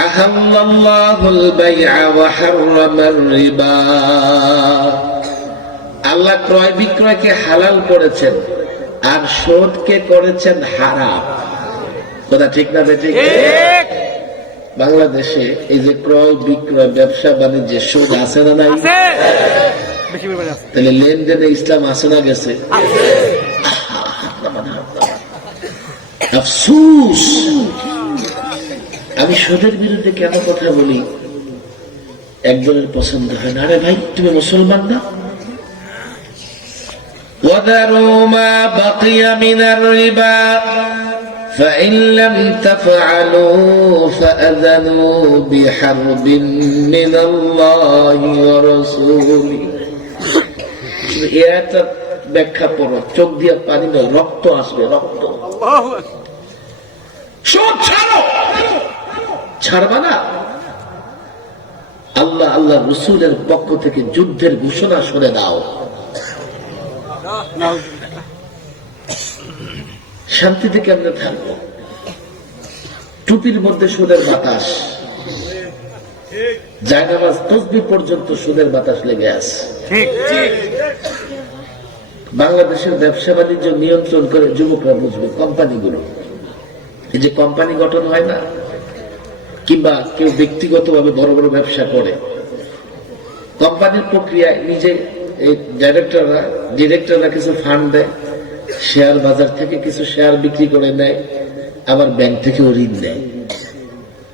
أحل الله البيع وحرم الربا আল্লাহ ক্রয় বিক্রয়কে হালাল করেছেন আর সুদকে করেছেন হারাম কথা ঠিক না বেঠিক বাংলাদেশে এই যে ক্রয় বিক্রয় ব্যবসা বাণিজ্যে সুদ আছে না নাই আছে বেশি পরিমাণে আছে তাহলে লেনদেনে ইসলাম আছে না গেছে আফসুস আমি সুদের বিরুদ্ধে কেন কথা বলি একজনের পছন্দ হয় না আরে ভাই তুমি মুসলমান না وذروا ما بقي من الربا فإن لم تفعلوا فأذنوا بحرب من الله ورسوله এটা ব্যাখ্যা করো চোখ দিয়ে পানি নয় রক্ত আসবে রক্ত আল্লাহু আকবার। সব ছাড়ো ছাড়বা না। আল্লাহ আল্লাহ রসুলের পক্ষ থেকে যুদ্ধের ঘোষণা শুনে দাও শান্তিতে কেমনে থাকব? টুপির মধ্যে সুদের বাতাস। জায়নামাজ তসবি পর্যন্ত সুদের বাতাস লেগে আছে। বাংলাদেশের ব্যবসা বাণিজ্য নিয়ন্ত্রণ করে যুবকরা বুঝবে কোম্পানিগুলো। এই যে কোম্পানি গঠন হয় না কিংবা কেউ ব্যক্তিগতভাবে বড় বড় ব্যবসা করে। কোম্পানির প্রক্রিয়ায় নিজে ডাইরেক্টররা ডিরেক্টররা কিছু ফান্ড দেয় শেয়ার বাজার থেকে কিছু শেয়ার বিক্রি করে নেয়, আবার ব্যাংক থেকেও ঋণ নেয়।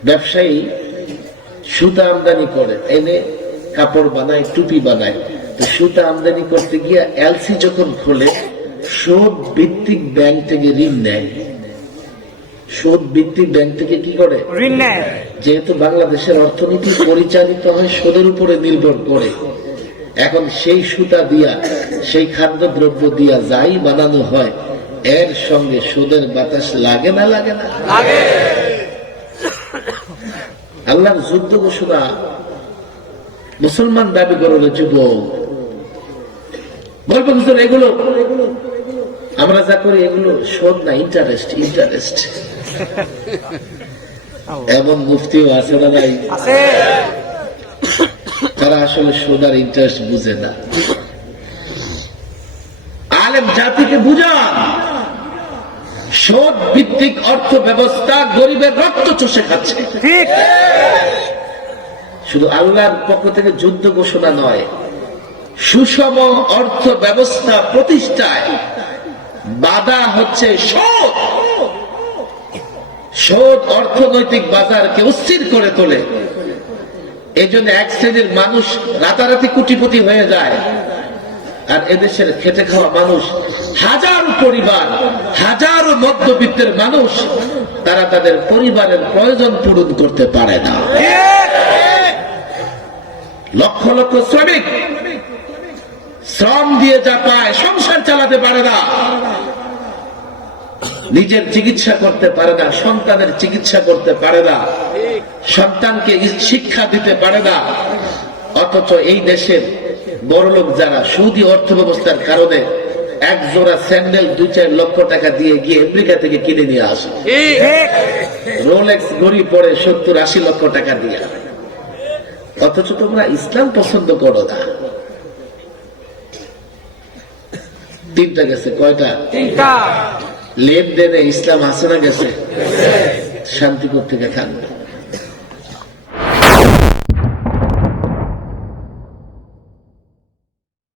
ব্যবসায়ী সুতা আমদানি করে, এনে কাপড় বানায়, টুপি বানায়। তো সুতা আমদানি করতে গিয়ে এলসি যখন খোলে, সব ভিত্তিক ব্যাংক থেকে ঋণ নেয়। সুদ ভিত্তিক ব্যাংক থেকে কি করে? ঋণ যেহেতু বাংলাদেশের অর্থনীতি পরিচালিত হয় সুদের উপরে নির্ভর করে। এখন সেই সুতা দিয়া সেই খাদ্য দ্রব্য দিয়া যাই বানানো হয় এর সঙ্গে সুদের বাতাস লাগে না লাগে না? আল্লাহর যুদ্ধ ঘোষণা। মুসলমান দাবি করলে যুবক। বলব হুজুর এগুলো আমরা যা করি এগুলো শোধ না ইন্টারেস্ট ইন্টারেস্ট এমন মুফতিও আছে না নাই? তারা আসলে সুদ আর ইন্টারেস্ট বুঝে না। আলেম জাতিকে বুঝান। সুদ ভিত্তিক অর্থ ব্যবস্থা গরিবের রক্ত চষে খাচ্ছে। ঠিক। শুধু আল্লাহর পক্ষ থেকে যুদ্ধ ঘোষণা নয় সুষম অর্থ ব্যবস্থা প্রতিষ্ঠায় বাধা হচ্ছে সুদ সুদ অর্থনৈতিক বাজারকে অস্থির করে তোলে। এই জন্য এক শ্রেণির মানুষ রাতারাতি কোটিপতি হয়ে যায়। আর এদেশের খেটে খাওয়া মানুষ, হাজারো পরিবার, হাজারো মধ্যবিত্তের মানুষ, তারা তাদের পরিবারের প্রয়োজন পূরণ করতে পারে না। লক্ষ লক্ষ শ্রমিক, শ্রম দিয়ে যা পায়, সংসার চালাতে পারে না। নিজের চিকিৎসা করতে পারে না সন্তানের চিকিৎসা করতে পারে না সন্তানকে শিক্ষা দিতে পারে না। অথচ এই দেশের বড়লোক যারা সুদী অর্থ ব্যবস্থার কারণে এক জোড়া স্যান্ডেল দুই চার লক্ষ টাকা দিয়ে গিয়ে আমেরিকা থেকে কিনে নিয়ে আসে। রোলেক্স ঘড়ি পরে সত্তর আশি লক্ষ টাকা দিয়ে। অথচ তোমরা ইসলাম পছন্দ করো না। তিনটা গেছে কয়টা? তিনটা। লেনদেনে ইসলাম আছে না গেছে? শান্তি করতে থাকবে।